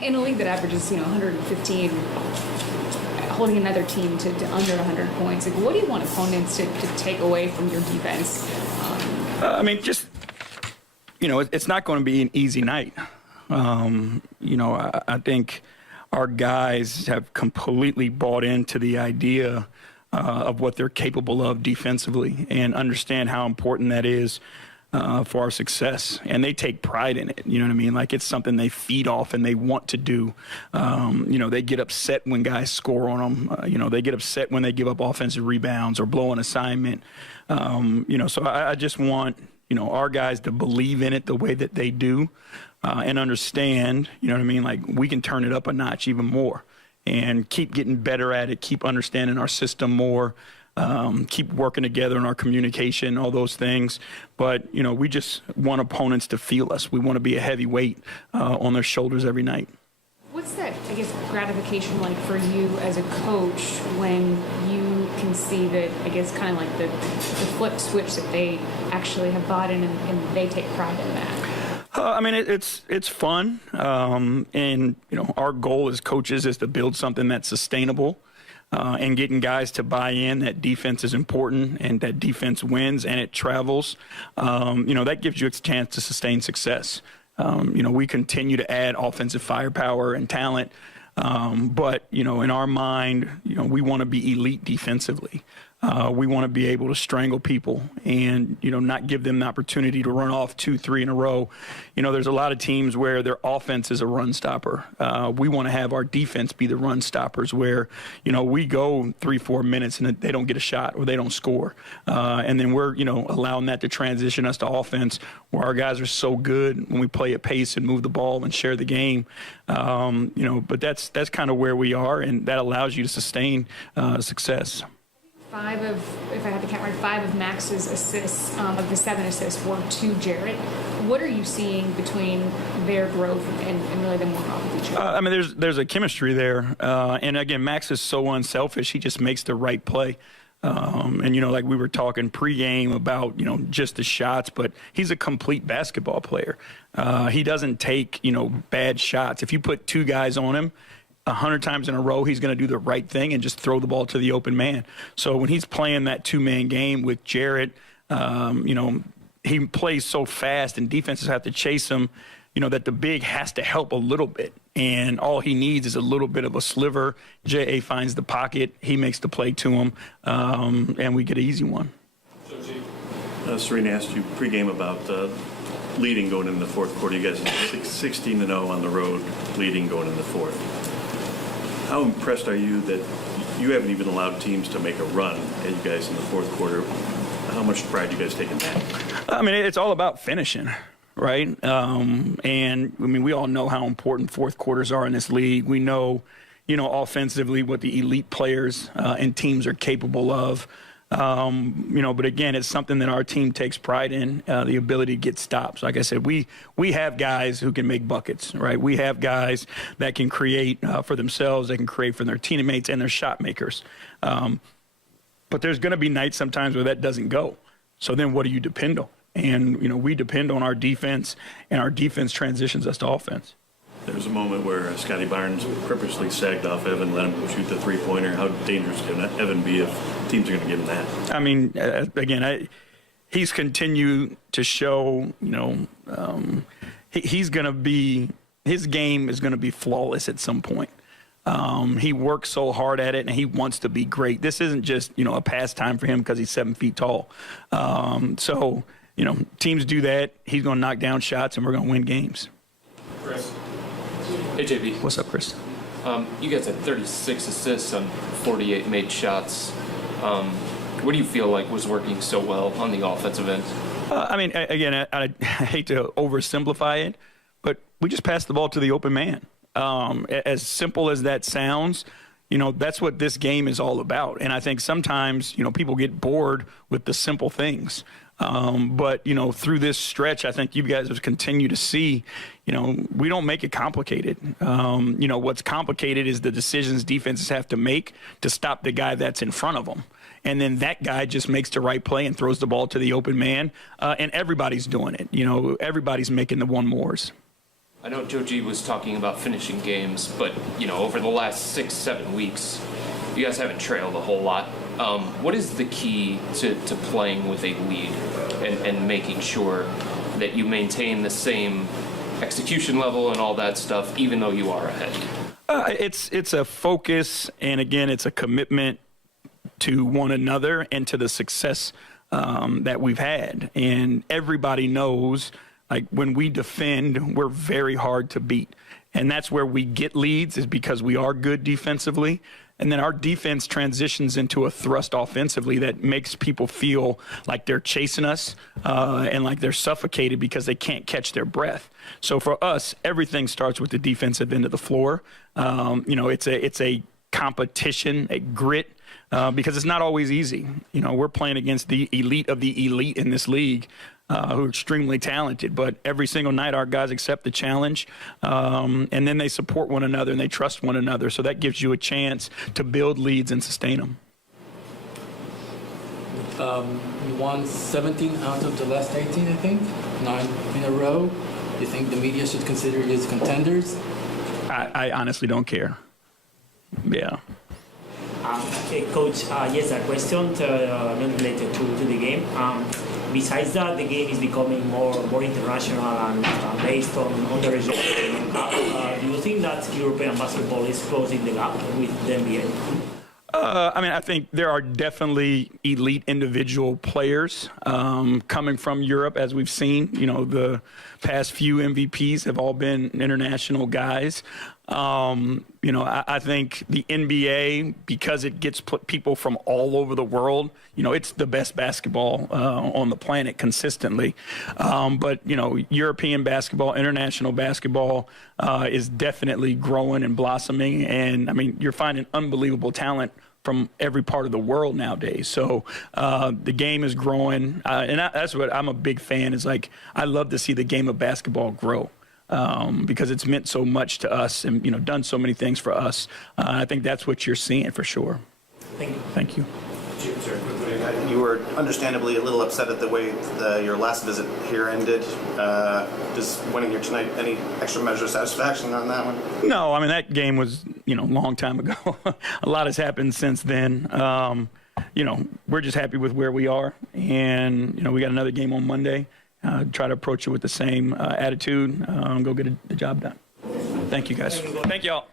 In a league that averages, 115, holding another team to under 100 points, like, what do you want opponents to take away from your defense? It's not going to be an easy night. I think our guys have completely bought into the idea of what they're capable of defensively and understand how important that is for our success. And they take pride in it. You know what I mean? Like, it's something they feed off and they want to do. They get upset when guys score on them. They get upset when they give up offensive rebounds or blow an assignment. So I just want, our guys to believe in it the way that they do and understand, like, we can turn it up a notch even more and keep getting better at it, keep understanding our system more, keep working together in our communication, all those things. But, we just want opponents to feel us. We want to be a heavy weight on their shoulders every night. What's that, gratification like for you as a coach when you can see that, kind of like the flip switch that they actually have bought in and they take pride in that? It's fun. And, our goal as coaches is to build something that's sustainable and getting guys to buy in that defense is important and that defense wins and it travels. That gives you a chance to sustain success. We continue to add offensive firepower and talent. But, in our mind, we want to be elite defensively. We want to be able to strangle people and, not give them the opportunity to run off 2-3 in a row. There's a lot of teams where their offense is a run stopper. We want to have our defense be the run stoppers where, we go 3-4 minutes and they don't get a shot or they don't score. And then we're, allowing that to transition us to offense where our guys are so good when we play at pace and move the ball and share the game. But that's kind of where we are, and that allows you to sustain success. If I had to count right, 5 of Max's assists, of the 7 assists, were to Jarrett. What are you seeing between their growth and really them working off of each other? There's a chemistry there. And again, Max is so unselfish. He just makes the right play. Like we were talking pregame about, just the shots, but he's a complete basketball player. He doesn't take, bad shots. If you put 2 guys on him, 100 times in a row, he's going to do the right thing and just throw the ball to the open man. So when he's playing that 2-man game with Jarrett, he plays so fast and defenses have to chase him, that the big has to help a little bit. And all he needs is a little bit of a sliver. J.A. finds the pocket. He makes the play to him, and we get an easy one. Serena asked you pregame about leading going into the fourth quarter. You guys are 16-0 on the road, leading going into the fourth. How impressed are you that you haven't even allowed teams to make a run at you guys in the fourth quarter? How much pride do you guys take in that? It's all about finishing, right? We all know how important fourth quarters are in this league. We know, offensively what the elite players and teams are capable of. But again, it's something that our team takes pride in, the ability to get stops. Like I said, we have guys who can make buckets, right? We have guys that can create for themselves, they can create for their teammates and their shot makers. But there's going to be nights sometimes where that doesn't go. So then what do you depend on? And, we depend on our defense, and our defense transitions us to offense. There was a moment where Scotty Barnes purposely sagged off Evan, let him shoot the three-pointer. How dangerous can Evan be if teams are going to give him that? He's continued to show, he's going to be – his game is going to be flawless at some point. He works so hard at it, and he wants to be great. This isn't just, a pastime for him because he's 7 feet tall. Teams do that. He's going to knock down shots, and we're going to win games. Chris. Hey, JB. What's up, Chris? You guys had 36 assists on 48 made shots. What do you feel like was working so well on the offensive end? I hate to oversimplify it, but we just passed the ball to the open man. As simple as that sounds, that's what this game is all about. And I think sometimes, people get bored with the simple things. But through this stretch, I think you guys have continued to see, we don't make it complicated. What's complicated is the decisions defenses have to make to stop the guy that's in front of them. And then that guy just makes the right play and throws the ball to the open man. And everybody's doing it. Everybody's making the one-mores. I know Joe G was talking about finishing games, but over the last 6-7 weeks, you guys haven't trailed a whole lot. What is the key to playing with a lead and making sure that you maintain the same execution level and all that stuff, even though you are ahead? It's a focus, and again, it's a commitment to one another and to the success that we've had. And everybody knows, like, when we defend, we're very hard to beat. And that's where we get leads, is because we are good defensively. And then our defense transitions into a thrust offensively that makes people feel like they're chasing us and like they're suffocated because they can't catch their breath. So for us, everything starts with the defensive end of the floor. It's a competition, a grit, because it's not always easy. We're playing against the elite of the elite in this league, who are extremely talented. But every single night, our guys accept the challenge, and then they support one another and they trust one another. So that gives you a chance to build leads and sustain them. You won 17 out of the last 18, I think, 9 in a row. You think the media should consider you as contenders? I honestly don't care. Yeah. Okay, Coach, yes, a question not related to the game. Besides that, the game is becoming more international and based on the region. Do you think that European basketball is closing the gap with the NBA? I think there are definitely elite individual players coming from Europe, as we've seen. The past few MVPs have all been international guys. I think the NBA, because it gets people from all over the world, it's the best basketball on the planet consistently. But European basketball, international basketball is definitely growing and blossoming. And, you're finding unbelievable talent from every part of the world nowadays. So the game is growing. And that's what I'm a big fan is, like, I love to see the game of basketball grow. Because it's meant so much to us and, done so many things for us. I think that's what you're seeing for sure. Thank you. Thank you. You were understandably a little upset at the way your last visit here ended. Does winning here tonight any extra measure of satisfaction on that one? No, that game was, a long time ago. A lot has happened since then. We're just happy with where we are. And, we got another game on Monday. Try to approach it with the same attitude and go get the job done. Thank you, guys. Thank y'all.